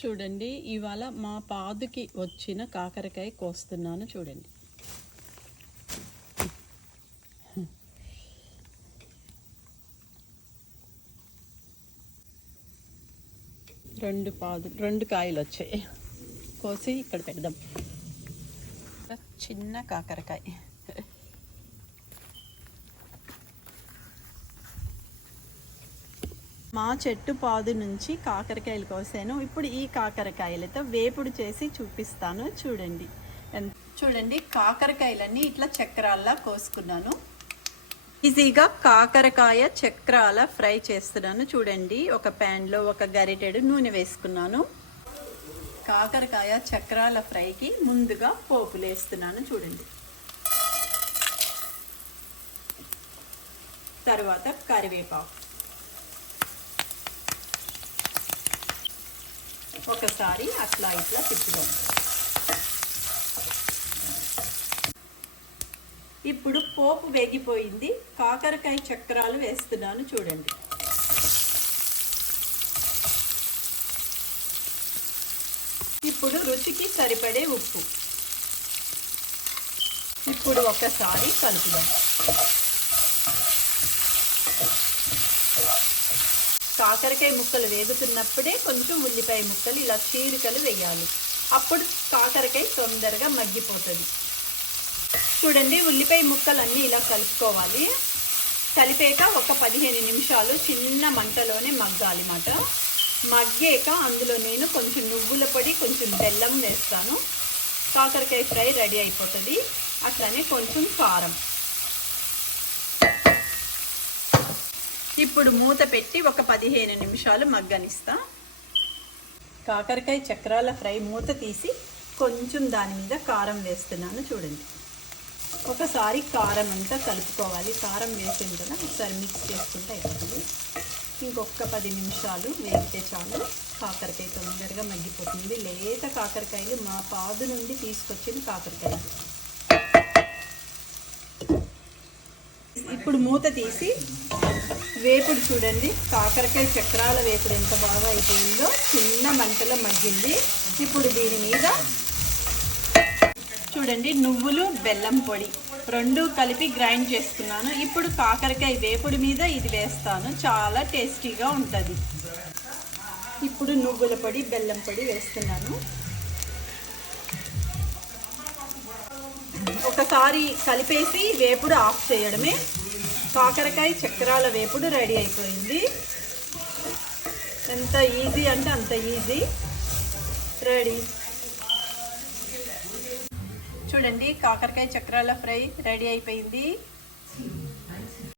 చూడండి, ఇవాళ మా పాదుకి వచ్చిన కాకరకాయ కోస్తున్నాను. చూడండి, రెండు కాయలు వచ్చాయి. కోసి ఇక్కడ పెడదాం. చిన్న కాకరకాయ. మా చెట్టు పాదు నుంచి కాకరకాయలు కోసాను. ఇప్పుడు ఈ కాకరకాయలతో వేపుడు చేసి చూపిస్తాను. చూడండి కాకరకాయలన్నీ ఇట్లా చక్రాల్లా కోసుకున్నాను. ఈజీగా కాకరకాయ చక్రాల ఫ్రై చేస్తున్నాను. చూడండి, ఒక ప్యాన్లో ఒక గరిటెడు నూనె వేసుకున్నాను. కాకరకాయ చక్రాల ఫ్రైకి ముందుగా పోపులు వేస్తున్నాను. చూడండి, తర్వాత కరివేపాకు, ఒకసారి అట్లా ఇట్లా తిప్పుదాం. ఇప్పుడు పోపు వేగిపోయింది. కాకరకాయ చక్రాలు వేస్తున్నాను. చూడండి, ఇప్పుడు రుచికి సరిపడే ఉప్పు. ఇప్పుడు ఒకసారి కలుపుదాం. కాకరకాయ ముక్కలు వేగుతున్నప్పుడే కొంచెం ఉల్లిపాయ ముక్కలు ఇలా చీరికలు వేయాలి. అప్పుడు కాకరకాయ తొందరగా మగ్గిపోతుంది. చూడండి, ఉల్లిపాయ ముక్కలన్నీ ఇలా కలుపుకోవాలి. కలిపాక ఒక 15 నిమిషాలు చిన్న మంటలోనే మగ్గాలి మాట. మగ్గాక అందులో నేను కొంచెం నువ్వుల పొడి, కొంచెం బెల్లం వేస్తాను. కాకరకాయ ఫ్రై రెడీ అయిపోతుంది. అట్లనే కొంచెం కారం. ఇప్పుడు మూత పెట్టి ఒక 15 నిమిషాలు మగ్గనిస్తా. కాకరకాయ చక్రాల ఫ్రై మూత తీసి కొంచెం దాని మీద కారం వేస్తున్నాను. చూడండి, ఒకసారి కారం అంతా కలుపుకోవాలి. కారం వేసిన కదా ఒకసారి మిక్స్ చేసుకుంటే అయిపోతుంది. ఇంకొక 10 నిమిషాలు వేగితే చాలు. కాకరకాయ తొందరగా మగ్గిపోతుంది. లేత కాకరకాయలు, మా పాదు నుండి తీసుకొచ్చిన కాకరకాయలు. ఇప్పుడు మూత తీసి వేపుడు చూడండి, కాకరకాయ చక్రాల వేపుడు ఎంత బాగా అయిపోయిందో. చిన్న మంటలో మగ్గింది. ఇప్పుడు దీని మీద చూడండి నువ్వులు, బెల్లం పొడి రెండు కలిపి గ్రైండ్ చేసుకున్నాను. ఇప్పుడు కాకరకాయ వేపుడు మీద ఇది వేస్తాను. చాలా టేస్టీగా ఉంటుంది. ఇప్పుడు నువ్వుల పొడి, బెల్లం పొడి వేస్తున్నాను. ఒకసారి కలిపేసి వేపుడు ఆఫ్ చేయడమే. కాకరకాయ చక్రాల వేపుడు రెడీ అయిపోయింది. ఎంత ఈజీ అంటే అంత ఈజీ. రెడీ. చూడండి, కాకరకాయ చక్రాల ఫ్రై రెడీ అయిపోయింది.